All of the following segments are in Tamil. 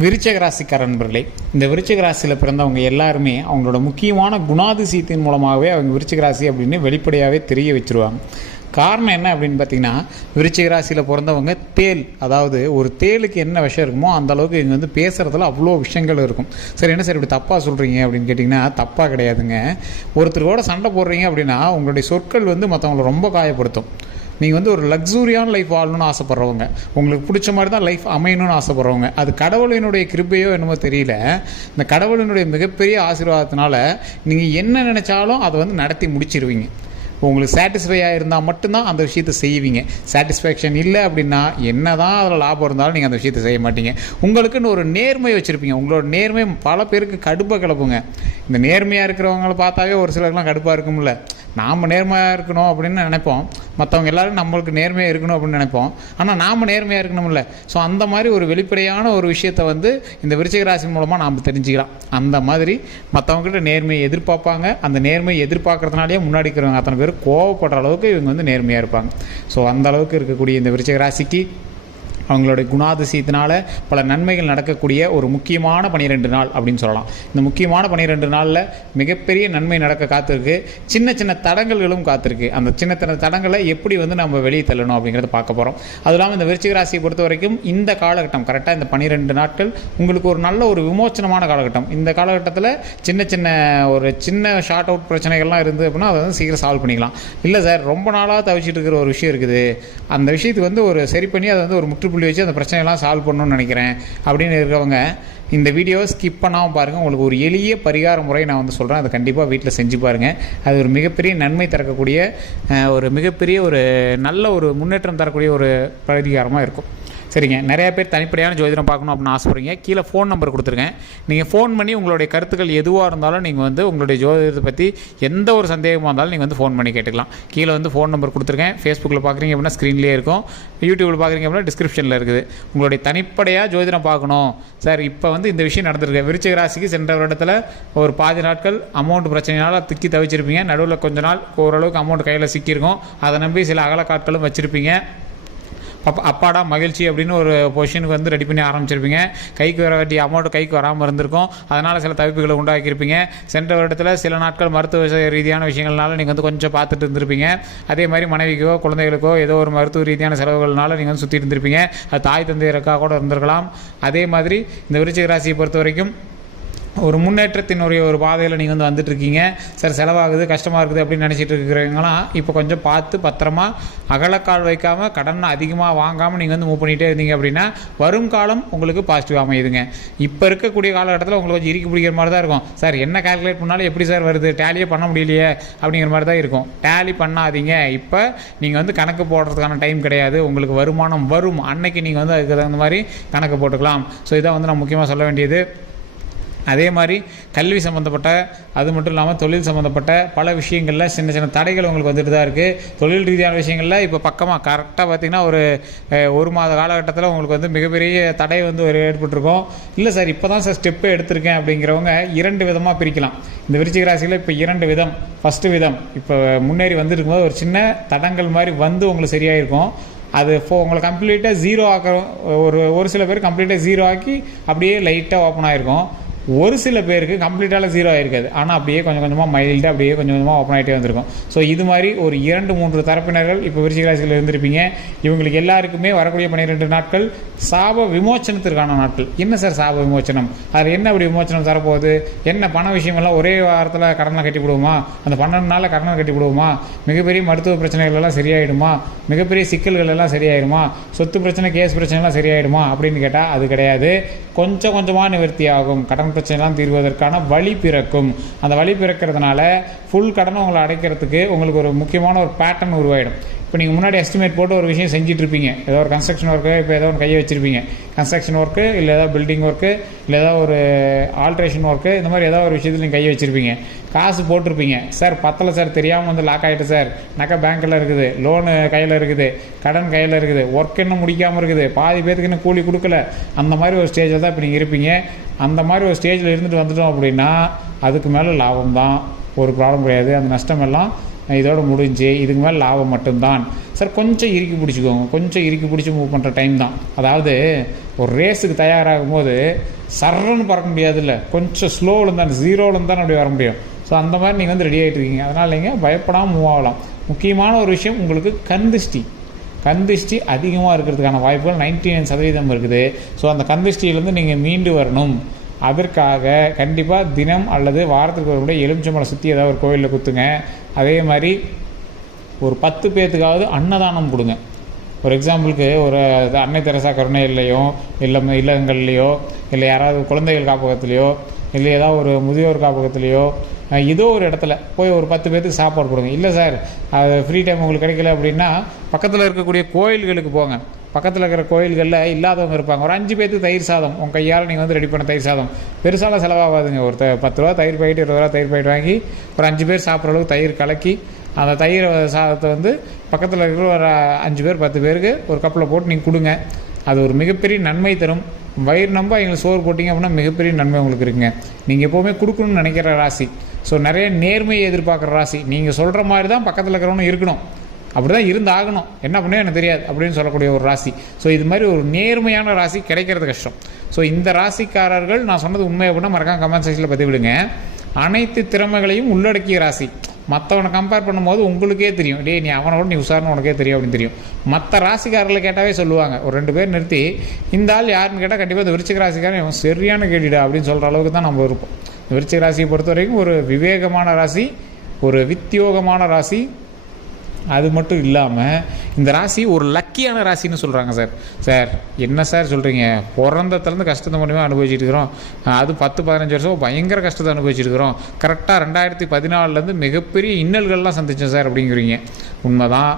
விருச்சிக ராசிக்கார நண்பர்களே, இந்த விருச்சிக ராசியில் பிறந்தவங்க எல்லாருமே அவங்களோட முக்கியமான குணாதிசயத்தின் மூலமாகவே அவங்க விருச்சிக ராசி அப்படின்னு வெளிப்படையாகவே தெரிய வச்சுருவாங்க. காரணம் என்ன அப்படின்னு பார்த்தீங்கன்னா, விருச்சிக ராசியில் பிறந்தவங்க தேல், அதாவது ஒரு தேலுக்கு என்ன விஷயம் இருக்குமோ அந்த அளவுக்கு இங்கே வந்து பேசுகிறதுல அவ்வளோ விஷயங்கள் இருக்கும். சரி, என்ன சார் இப்படி தப்பாக சொல்கிறீங்க அப்படின்னு கேட்டிங்கன்னா, தப்பாக கிடையாதுங்க. ஒருத்தரோட சண்டை போடுறீங்க அப்படின்னா உங்களுடைய சொற்கள் வந்து மற்றவங்களை ரொம்ப காயப்படுத்தும். நீங்கள் வந்து ஒரு லக்ஸூரியான லைஃப் வாழணும்னு ஆசைப்பட்றவங்க, உங்களுக்கு பிடிச்ச மாதிரி தான் லைஃப் அமையணும்னு ஆசைப்பட்றவங்க, அது கடவுளினுடைய கிருபையோ என்னமோ தெரியல, இந்த கடவுளினுடைய மிகப்பெரிய ஆசீர்வாதத்தினால நீங்கள் என்ன நினச்சாலும் அதை வந்து நடத்தி முடிச்சிருவீங்க. உங்களுக்கு சாட்டிஸ்ஃபையாக இருந்தால் மட்டும்தான் அந்த விஷயத்தை செய்வீங்க. சாட்டிஸ்ஃபேக்ஷன் இல்லை அப்படின்னா என்ன தான் அதில் லாபம் இருந்தாலும் நீங்கள் அந்த விஷயத்தை செய்ய மாட்டீங்க. உங்களுக்குன்னு ஒரு நேர்மை வச்சுருப்பீங்க. உங்களோட நேர்மை பல பேருக்கு கடுப்பாக கிளப்புங்க. இந்த நேர்மையாக இருக்கிறவங்களை பார்த்தாவே ஒரு சிலருக்குலாம் கடுப்பாக இருக்கும்ல. நாம் நேர்மையாக இருக்கணும் அப்படின்னு நினைப்போம், மற்றவங்க எல்லோரும் நம்மளுக்கு நேர்மையாக இருக்கணும் அப்படின்னு நினைப்போம். ஆனால் நாம் நேர்மையாக இருக்கணும்ல. ஸோ அந்த மாதிரி ஒரு வெளிப்படையான ஒரு விஷயத்தை வந்து இந்த விருச்சிக ராசி மூலமாக நாம் தெரிஞ்சுக்கலாம். அந்த மாதிரி மற்றவங்ககிட்ட நேர்மையை எதிர்பார்ப்பாங்க. அந்த நேர்மையை எதிர்பார்க்கறதுனாலேயே முன்னாடி இருக்கிறவங்க அத்தனை பேர் கோவப்படுற அளவுக்கு இவங்க வந்து நேர்மையாக இருப்பாங்க. ஸோ அந்த அளவுக்கு இருக்கக்கூடிய இந்த விருச்சிக ராசிக்கு அவங்களுடைய குணாதிசயத்தினால பல நன்மைகள் நடக்கக்கூடிய ஒரு முக்கியமான 12 நாள் அப்படின்னு சொல்லலாம். இந்த முக்கியமான 12 நாளில் மிகப்பெரிய நன்மை நடக்க காத்திருக்கு. சின்ன சின்ன தடங்கல்களும் காத்திருக்கு. அந்த சின்ன சின்ன தடங்களை எப்படி வந்து நம்ம வெளியே தள்ளணும் அப்படிங்கிறத பார்க்க போகிறோம். அது இல்லாமல் இந்த விருச்சிக ராசியை பொறுத்த வரைக்கும் இந்த காலகட்டம் கரெக்டாக இந்த 12 நாட்கள் உங்களுக்கு ஒரு நல்ல ஒரு விமோச்சனமான காலகட்டம். இந்த காலகட்டத்தில் சின்ன ஷார்ட் அவுட் பிரச்சனைகள்லாம் இருந்து அப்படின்னா அதை வந்து சீக்கிரம் சால்வ் பண்ணிக்கலாம். இல்லை சார், ரொம்ப நாளாக தவிச்சிட்டு இருக்கிற ஒரு விஷயம் இருக்குது, அந்த விஷயத்துக்கு வந்து ஒரு சரி பண்ணி அதை வந்து ஒரு முற்றுப்புள்ளி வச்சு அந்த பிரச்சனையெல்லாம் சால்வ் பண்ணணும்னு நினைக்கிறேன் அப்படின்னு இருக்கிறவங்க இந்த வீடியோவை ஸ்கிப் பண்ணாமல் பாருங்கள். உங்களுக்கு ஒரு எளிய பரிகார முறை நான் வந்து சொல்கிறேன். அதை கண்டிப்பாக வீட்டில் செஞ்சு பாருங்கள். அது ஒரு மிகப்பெரிய நன்மை தரக்கூடிய ஒரு மிகப்பெரிய ஒரு நல்ல ஒரு முன்னேற்றம் தரக்கூடிய ஒரு பரிகாரமாக இருக்கும். சரிங்க, நிறையா பேர் தனிப்படையான ஜோதிடம் பார்க்கணும் அப்படின்னு ஆசைப்படுறீங்க. கீழே ஃபோன் நம்பர் கொடுத்துருக்கேன். நீங்கள் ஃபோன் பண்ணி உங்களுடைய கருத்துக்கள் எதுவாக இருந்தாலும் நீங்கள் வந்து உங்களுடைய ஜோதிடத்தை பற்றி எந்த ஒரு சந்தேகமாக இருந்தாலும் நீங்கள் வந்து ஃபோன் பண்ணி கேட்டுக்கலாம். கீழே வந்து ஃபோன் நம்பர் கொடுத்துருக்கேன். ஃபேஸ்புக்கில் பார்க்குறீங்க அப்படின்னா ஸ்க்ரீன்லேயே இருக்கும். யூடியூப்பில் பார்க்குறீங்க அப்படின்னா டிஸ்கிரிப்ஷனில் இருக்குது. உங்களுடைய தனிப்படையாக ஜோதிடம் பார்க்கணும் சார், இப்போ வந்து இந்த விஷயம் நடந்திருக்கு. விருச்சிக ராசிக்கு சென்ற வருடத்தில் ஒரு பாதி நாட்கள் அமௌண்ட் பிரச்சனையால் திக்கி தவிச்சிருப்பீங்க. நடுவில் கொஞ்ச நாள் ஓரளவுக்கு அமௌண்ட் கையில் சிக்கியிருக்கும். அதை நம்பி சில அகலக்காட்களும் வச்சுருப்பீங்க. அப்பாடா மகிழ்ச்சி அப்படின்னு ஒரு பொசிஷனுக்கு வந்து ரெடி பண்ணி ஆரம்பிச்சிருப்பீங்க. கைக்கு வர வேண்டிய அமௌண்ட் கைக்கு வராமல் இருந்திருக்கும். அதனால் சில தவிப்புகளை உண்டாக்கியிருப்பீங்க. சென்ற வருடத்தில் சில நாட்கள் மருத்துவ ரீதியான விஷயங்கள்னால நீங்கள் வந்து கொஞ்சம் பார்த்துட்டு இருந்திருப்பீங்க. அதே மாதிரி மனைவிக்கோ குழந்தைகளுக்கோ ஏதோ ஒரு மருத்துவ ரீதியான செலவுகள்னால நீங்கள் வந்து சுற்றிட்டு இருந்திருப்பீங்க. அது தாய் தந்தையருக்காக கூட இருந்திருக்கலாம். அதே மாதிரி இந்த விருச்சிக ராசியை பொறுத்த வரைக்கும் ஒரு முன்னேற்றத்தினுடைய ஒரு பாதையில் நீங்கள் வந்து வந்துட்டுருக்கீங்க. சார் செலவாகுது, கஷ்டமாக இருக்குது அப்படின்னு நினச்சிட்டு இருக்கிறவங்களாம் இப்போ கொஞ்சம் பார்த்து பத்திரமா அகலக்கால் வைக்காமல் கடன் அதிகமாக வாங்காமல் நீங்கள் வந்து மூவ் பண்ணிகிட்டே இருந்தீங்க அப்படின்னா வரும் காலம் உங்களுக்கு பாசிட்டிவாக அமையுதுங்க. இப்போ இருக்கக்கூடிய காலகட்டத்தில் உங்களுக்கு கொஞ்சம் இறுக்கி பிடிக்கிற மாதிரி தான் இருக்கும். சார் என்ன கால்குலேட் பண்ணாலும் எப்படி சார் வருது, டேலியே பண்ண முடியலையே அப்படிங்கிற மாதிரி தான் இருக்கும். டேலி பண்ணாதீங்க. இப்போ நீங்கள் வந்து கணக்கு போடுறதுக்கான டைம் கிடையாது. உங்களுக்கு வருமானம் வரும் அன்னைக்கு நீங்கள் வந்து அதுக்கு தகுந்த மாதிரி கணக்கு போட்டுக்கலாம். ஸோ இதான் வந்து நான் முக்கியமாக சொல்ல வேண்டியது. அதே மாதிரி கல்வி சம்மந்தப்பட்ட, அது மட்டும் இல்லாமல் தொழில் சம்மந்தப்பட்ட பல விஷயங்களில் சின்ன சின்ன தடைகள் உங்களுக்கு வந்துட்டு தான் இருக்குது. தொழில் ரீதியான விஷயங்களில் இப்போ பக்கமாக கரெக்டாக பார்த்திங்கன்னா ஒரு மாத காலகட்டத்தில் உங்களுக்கு வந்து மிகப்பெரிய தடை வந்து ஏற்பட்டிருக்கும். இல்லை சார் இப்போ தான் சார் ஸ்டெப்பு எடுத்திருக்கேன் அப்படிங்கிறவங்க 2 விதமாக பிரிக்கலாம். இந்த விருச்சிக ராசியில் இப்போ 2 விதம். ஃபஸ்ட்டு விதம், இப்போ முன்னேறி வந்துருக்கும்போது ஒரு சின்ன தடங்கள் மாதிரி வந்து உங்களுக்கு சரியாயிருக்கும். அது உங்களை கம்ப்ளீட்டாக ஜீரோ ஆக்கிற ஒரு சில பேர் கம்ப்ளீட்டாக ஜீரோ ஆக்கி அப்படியே லைட்டாக ஓப்பன் ஆகிருக்கும். ஒரு சில பேருக்கு கம்ப்ளீட்டாக ஜீரோ ஆகிருக்காது, ஆனால் அப்படியே கொஞ்சம் கொஞ்சமாக மைல்டாக அப்படியே கொஞ்சம் கொஞ்சமாக ஓப்பன் ஆகிட்டே வந்திருக்கும். ஸோ இது மாதிரி ஒரு 2-3 தரப்பினர்கள் இப்போ விருச்சிக ராசியில் இருந்திருப்பீங்க. இவங்களுக்கு எல்லாருக்குமே வரக்கூடிய 12 நாட்கள் சாப விமோச்சனத்திற்கான நாட்கள். என்ன சார் சாப விமோச்சனம், அது என்ன அப்படி விமோச்சனம் தரப்போகுது, என்ன பண விஷயமெல்லாம் ஒரே வாரத்தில் கடனை கட்டி விடுவோமா, அந்த 12 நாளில் கடனை கட்டி விடுவோமா, மிகப்பெரிய மருத்துவ பிரச்சனைகள் எல்லாம் சரியாயிடுமா, மிகப்பெரிய சிக்கல்கள் எல்லாம் சரியாயிடுமா, சொத்து பிரச்சனை கேஸ் பிரச்சனைலாம் சரியாயிடுமா அப்படின்னு கேட்டால் அது கிடையாது. கொஞ்சம் கொஞ்சமாக நிவர்த்தி ஆகும். கடன் பிரச்சனைலாம் தீர்வதற்கான வழி பிறக்கும். அந்த வழி பிறக்கிறதுனால ஃபுல் கடனை உங்களை அடைக்கிறதுக்கு உங்களுக்கு ஒரு முக்கியமான ஒரு பேட்டர்ன் உருவாயிடும். இப்போ நீங்கள் முன்னாடி எஸ்டிமேட் போட்டு ஒரு விஷயம் செஞ்சுட்டு இருப்பீங்க. ஏதோ ஒரு கன்ஸ்ட்ரக்ஷன் ஒர்க்கு, இப்போ ஏதோ ஒரு கையை வச்சுருப்பீங்க. கன்ஸ்ட்ரக்ஷன் ஒர்க்கு, இல்லை ஏதாவது பில்டிங் ஒர்க்கு, இல்லை ஏதாவது ஒரு ஆல்ட்ரேஷன் ஒர்க்கு, இந்த மாதிரி ஏதாவது ஒரு விஷயத்தில் நீங்கள் கையை வச்சுருப்பீங்க. காசு போட்டிருப்பீங்க. சார் பத்தலை சார், தெரியாமல் வந்து லாக் ஆகிட்டு சார், நகை பேங்க்கில் இருக்குது, லோனு கையில் இருக்குது, கடன் கையில் இருக்குது, ஒர்க் இன்னும் முடிக்காமல் இருக்குது, பாதி பேருக்கு இன்னும் கூலி கொடுக்கல. அந்த மாதிரி ஒரு ஸ்டேஜில் தான் இப்போ நீங்கள் இருப்பீங்க. அந்த மாதிரி ஒரு ஸ்டேஜில் இருந்துட்டு வந்துட்டோம் அப்படின்னா அதுக்கு மேலே லாபம் தான், ஒரு ப்ராப்ளம் கிடையாது. அந்த நஷ்டமெல்லாம் இதோட முடிஞ்சு இதுக்கு மேலே லாபம் மட்டும்தான். சார் கொஞ்சம் இறுக்கி பிடிச்சிக்கோங்க, கொஞ்சம் இறுக்கி பிடிச்சி மூவ் பண்ணுற டைம் தான். அதாவது ஒரு ரேஸுக்கு தயாராகும் போது சர்றன்னு பறக்க முடியாதுல்ல, கொஞ்சம் ஸ்லோவில் தான், ஜீரோவில் தான் அப்படி வர முடியும். ஸோ அந்த மாதிரி நீங்கள் வந்து ரெடி ஆகிட்டு இருக்கீங்க. அதனால் நீங்கள் பயப்படாமல் மூவ் ஆகலாம். முக்கியமான ஒரு விஷயம், உங்களுக்கு கந்திஷ்டி அதிகமாக இருக்கிறதுக்கான வாய்ப்புகள் 99% இருக்குது. ஸோ அந்த கந்திஷ்டியிலேருந்து நீங்கள் மீண்டு வரணும். அதற்காக கண்டிப்பாக தினம் அல்லது வாரத்துக்கு ஒரு முறை எலுமிச்சம்பழம் சுற்றி ஏதாவது ஒரு கோயிலில் குத்துங்க. அதே மாதிரி ஒரு 10 பேர்த்துக்காவது அன்னதானம் கொடுங்க. ஒரு எக்ஸாம்பிளுக்கு ஒரு அன்னை தெரசா கருணையிலையோ இல்லங்கள்லையோ இல்லை யாராவது குழந்தைகள் காப்பகத்துலேயோ இல்லை ஏதாவது ஒரு முதியோர் காப்பகத்துலேயோ ஏதோ ஒரு இடத்துல போய் ஒரு 10 பேர்த்துக்கு சாப்பாடு கொடுங்க. இல்லை சார் அது ஃப்ரீ டைம் உங்களுக்கு கிடைக்கல அப்படின்னா பக்கத்தில் இருக்கக்கூடிய கோயில்களுக்கு போங்க. பக்கத்தில் இருக்கிற கோயில்களில் இல்லாதவங்க இருப்பாங்க. ஒரு 5 பேர்த்துக்கு தயிர் சாதம் உங்கள் கையால் நீங்கள் வந்து ரெடி பண்ண தயிர் சாதம் பெருசால செலவாகாதுங்க. ஒரு 10 ரூபா தயிர் பாக்கெட் 20 ரூபா தயிர் பாக்கெட் வாங்கி ஒரு 5 பேர் சாப்பிட்ற அளவுக்கு தயிர் கலக்கி அந்த தயிர் சாதத்தை வந்து பக்கத்தில் இருக்கிற ஒரு 5 பேர் 10 பேருக்கு ஒரு கப்பில் போட்டு நீங்கள் கொடுங்க. அது ஒரு மிகப்பெரிய நன்மை தரும். வயிறு நம்ப எங்களுக்கு சோறு போட்டிங்க அப்படின்னா மிகப்பெரிய நன்மை உங்களுக்கு இருக்குங்க. நீங்கள் எப்போவுமே கொடுக்கணும்னு நினைக்கிற ராசி. ஸோ நிறைய நேர்மையை எதிர்பார்க்குற ராசி. நீங்கள் சொல்கிற மாதிரி தான் பக்கத்தில் இருக்கிறவனும் இருக்கணும், அப்படி தான் இருந்தாகணும், என்ன பண்ணே எனக்கு தெரியாது அப்படின்னு சொல்லக்கூடிய ஒரு ராசி. ஸோ இது மாதிரி ஒரு நேர்மையான ராசி கிடைக்கிறது கஷ்டம். ஸோ இந்த ராசிக்காரர்கள் நான் சொன்னது உண்மை அப்படின்னா மறக்காம கமெண்ட் செக்ஷனில் பதிவிடுங்க. அனைத்து திறமைகளையும் உள்ளடக்கிய ராசி. மற்றவனை கம்பேர் பண்ணும்போது உங்களுக்கே தெரியும், நீ அவனோட நீ உசார்னு உனக்கே தெரியும் அப்படின்னு தெரியும். மற்ற ராசிக்காரர்களை கேட்டாவே சொல்லுவாங்க. ஒரு 2 பேர் நிறுத்தி இந்த ஆள் யாருன்னு கேட்டால் கண்டிப்பாக இந்த விருச்சிக ராசிக்காரன் சரியான கேள்விடா அப்படின்னு சொல்கிற அளவுக்கு தான் நம்ம இருப்போம். விருச்சிக ராசியை பொறுத்த வரைக்கும் ஒரு விவேகமான ராசி, ஒரு வித்தியோகமான ராசி. அது மட்டும் இல்லாமல் இந்த ராசி ஒரு லக்கியான ராசின்னு சொல்கிறாங்க. சார் என்ன சார் சொல்கிறீங்க, பிறந்தத்துலேருந்து கஷ்டத்தை மட்டுமே அனுபவிச்சுட்டு இருக்கிறோம், அது 10-15 வருஷம் பயங்கர கஷ்டத்தை அனுபவிச்சுட்டு இருக்கிறோம், கரெக்டாக 2014 மிகப்பெரிய இன்னல்கள்லாம் சந்தித்தோம் சார் அப்படிங்கிறீங்க. உண்மைதான்,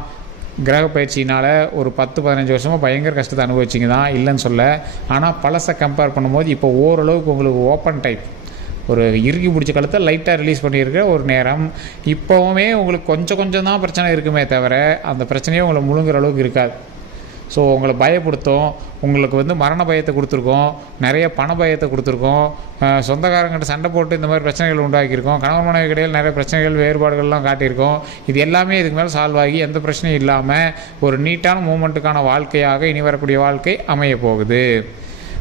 கிரக பயிற்சினால் ஒரு 10-15 வருஷமாக பயங்கர கஷ்டத்தை அனுபவிச்சிங்க தான், இல்லைன்னு சொல்ல. ஆனால் பழசை கம்பேர் பண்ணும்போது இப்போ ஓரளவுக்கு உங்களுக்கு ஓப்பன் டைப், ஒரு இறுக்கி பிடிச்ச கழுத்தை லைட்டாக ரிலீஸ் பண்ணியிருக்க ஒரு நேரம். இப்போவுமே உங்களுக்கு கொஞ்சம் தான் பிரச்சனை இருக்குமே தவிர அந்த பிரச்சனையே உங்களை முழுங்குற அளவுக்கு இருக்காது. ஸோ உங்களை பயப்படுத்தும். உங்களுக்கு வந்து மரண பயத்தை கொடுத்துருக்கோம், நிறைய பண பயத்தை கொடுத்துருக்கோம், சொந்தக்காரங்கிட்ட சண்டை போட்டு இந்த மாதிரி பிரச்சனைகள் உண்டாக்கியிருக்கோம், கணவன் மனைவி இடையில் நிறைய பிரச்சனைகள் வேறுபாடுகள்லாம் காட்டியிருக்கோம். இது எல்லாமே இதுக்கு மேலே சால்வ் ஆகி எந்த பிரச்சனையும் இல்லாமல் ஒரு நீட்டான மூமெண்ட்டுக்கான வாழ்க்கையாக இனி வரக்கூடிய வாழ்க்கை அமைய போகுது.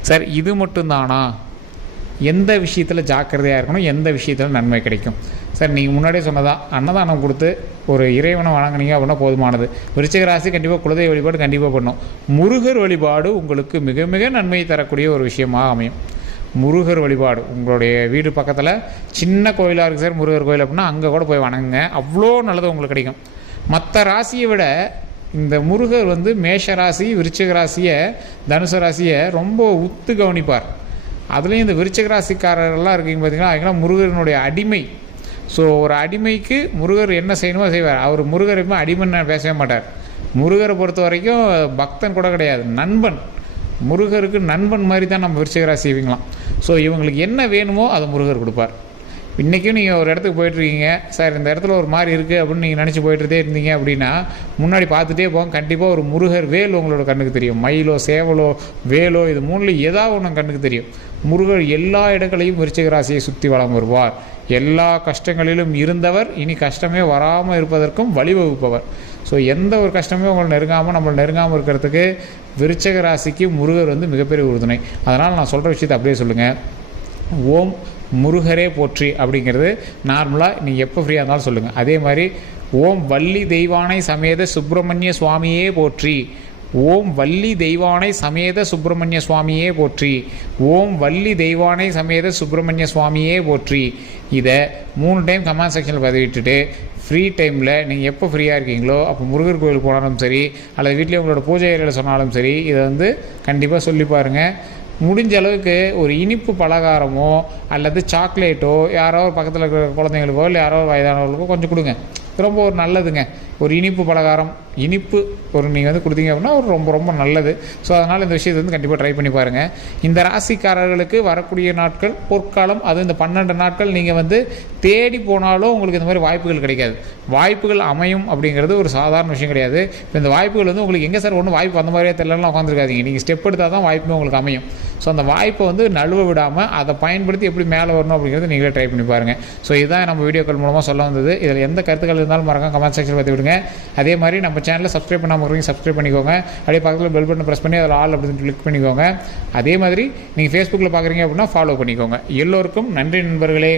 சார் இது மட்டும்தானா? எந்த விஷயத்தில் ஜாக்கிரதையாக இருக்கணும், எந்த விஷயத்தில் நன்மை கிடைக்கும்? சார் நீங்கள் முன்னாடியே சொன்னதான், அன்னதானம் கொடுத்து ஒரு இறைவனை வணங்கினீங்க அப்படின்னா போதுமானது. விருச்சிக ராசி கண்டிப்பாக குலதெய்வ வழிபாடு கண்டிப்பாக பண்ணணும். முருகர் வழிபாடு உங்களுக்கு மிக மிக நன்மை தரக்கூடிய ஒரு விஷயமாக அமையும். முருகர் வழிபாடு உங்களுடைய வீடு பக்கத்தில் சின்ன கோயிலாக இருக்குது சார் முருகர் கோயில் அப்படின்னா அங்கே கூட போய் வணங்குங்க, அவ்வளோ நல்லது உங்களுக்கு கிடைக்கும். மற்ற ராசியை விட இந்த முருகர் வந்து மேஷ ராசி, விருச்சிக ராசியை, தனுசு ராசியை ரொம்ப உத்து கவனிப்பார். அதுலேயும் இந்த விருச்சிக ராசிக்காரர்கள்லாம் இருக்கீங்க பார்த்தீங்கன்னா, அவங்களாம் முருகனுடைய அடிமை. ஸோ ஒரு அடிமைக்கு முருகர் என்ன செய்யணுமோ செய்வார். அவர் முருகர் எப்போ அடிமைன்னு பேசவே மாட்டார். முருகரை பொறுத்த வரைக்கும் பக்தன் கூட கிடையாது, நண்பன். முருகருக்கு நண்பன் மாதிரி தான் நம்ம விருச்சிக ராசி இவங்களாம். ஸோ இவங்களுக்கு என்ன வேணுமோ அதை முருகர் கொடுப்பார். இன்றைக்கும் நீங்கள் ஒரு இடத்துக்கு போயிட்டுருக்கீங்க, சார் இந்த இடத்துல ஒரு மாதிரி இருக்குது அப்படின்னு நீங்கள் நினச்சி போயிட்டுதே இருந்தீங்க அப்படின்னா முன்னாடி பார்த்துட்டே போங்க, கண்டிப்பாக ஒரு முருகர் வேல் உங்களோட கண்ணுக்கு தெரியும். மயிலோ சேவலோ வேலோ இது 3ல் ஏதாவது ஒன்று கண்ணுக்கு தெரியும். முருகர் எல்லா இடங்களையும் விருச்சிக ராசியை சுற்றி வலம் வருவார். எல்லா கஷ்டங்களிலும் இருந்தவர் இனி கஷ்டமே வராமல் இருப்பதற்கும் வழிவகுப்பவர். ஸோ எந்த ஒரு கஷ்டமே உங்களை நம்மளை நெருங்காமல் இருக்கிறதுக்கு விருச்சிக ராசிக்கு முருகர் வந்து மிகப்பெரிய உறுதுணை. அதனால் நான் சொல்கிற விஷயத்தை அப்படியே சொல்லுங்கள். ஓம் முருகரே போற்றி அப்படிங்கிறது நார்மலாக நீங்கள் எப்போ ஃப்ரீயாக இருந்தாலும் சொல்லுங்கள். அதே மாதிரி ஓம் வள்ளி தெய்வானை சமேத சுப்பிரமணிய சுவாமியே போற்றி, ஓம் வள்ளி தெய்வானை சமேத சுப்பிரமணிய சுவாமியே போற்றி, ஓம் வள்ளி தெய்வானை சமேத சுப்பிரமணிய சுவாமியே போற்றி. இதை 3 டைம் கமெண்ட் செக்ஷனில் பதிவிட்டுட்டு ஃப்ரீ டைமில் நீங்கள் எப்போ ஃப்ரீயாக இருக்கீங்களோ அப்போ முருகர் கோயிலுக்கு போனாலும் சரி அல்லது வீட்டிலே உங்களோட பூஜை அறையில் சொன்னாலும் சரி இதை வந்து கண்டிப்பாக சொல்லி பாருங்கள். முடிஞ்ச அளவுக்கு ஒரு இனிப்பு பலகாரமோ அல்லது சாக்லேட்டோ யாரோ பக்கத்தில் இருக்கிற குழந்தைங்களுக்கோ இல்லை யாரோ வயதானவர்களுக்கோ கொஞ்சம் கொடுங்க, ரொம்ப ஒரு நல்லதுங்க. ஒரு இனிப்பு பலகாரம் இனிப்பு ஒரு நீங்கள் வந்து கொடுத்தீங்க அப்படின்னா ஒரு ரொம்ப ரொம்ப நல்லது. ஸோ அதனால் இந்த விஷயத்தை வந்து கண்டிப்பாக ட்ரை பண்ணி பாருங்கள். இந்த ராசிக்காரர்களுக்கு வரக்கூடிய நாட்கள் பொற்காலம். அது இந்த 12 நாட்கள் நீங்கள் வந்து தேடி போனாலும் உங்களுக்கு இந்த மாதிரி வாய்ப்புகள் கிடைக்காது. வாய்ப்புகள் அமையும் அப்படிங்கிறது ஒரு சாதாரண விஷயம் கிடையாது. இப்போ இந்த வாய்ப்புகள் வந்து உங்களுக்கு எங்கே சார் ஒன்றும் வாய்ப்பு அந்த மாதிரியே தெரியலாம் உட்காந்துருக்காதீங்க. நீங்கள் ஸ்டெப் எடுத்தால் தான் வாய்ப்புமே உங்களுக்கு அமையும். ஸோ அந்த வாய்ப்பை வந்து நழுவ விடாமல் அதை பயன்படுத்தி எப்படி மேலே வரணும் அப்படிங்கிறத நீங்களே ட்ரை பண்ணி பாருங்கள். ஸோ இதுதான் நம்ம வீடியோக்கள் மூலமாக சொல்ல வந்தது. இதில் எந்த கருத்துக்கள் இருந்தாலும் மறக்காம கமெண்ட் செக்ஷன் பார்த்து விடுங்க. அதே மாதிரி நம்ம சேனலை சப்ஸ்கிரைப் பண்ணாமல் இருக்கீங்க, சப்ஸ்கிரைப் பண்ணிக்கோங்க. அப்படியே பக்கத்தில் பெல் பட்டன் ப்ரெஸ் பண்ணி அதில் ஆல் அப்படின்னு கிளிக் பண்ணிக்கோங்க. அதே மாதிரி நீங்கள் ஃபேஸ்புக்கில் பார்க்குறீங்க அப்படின்னா ஃபாலோ பண்ணிக்கோங்க. எல்லோருக்கும் நன்றி நண்பர்களே.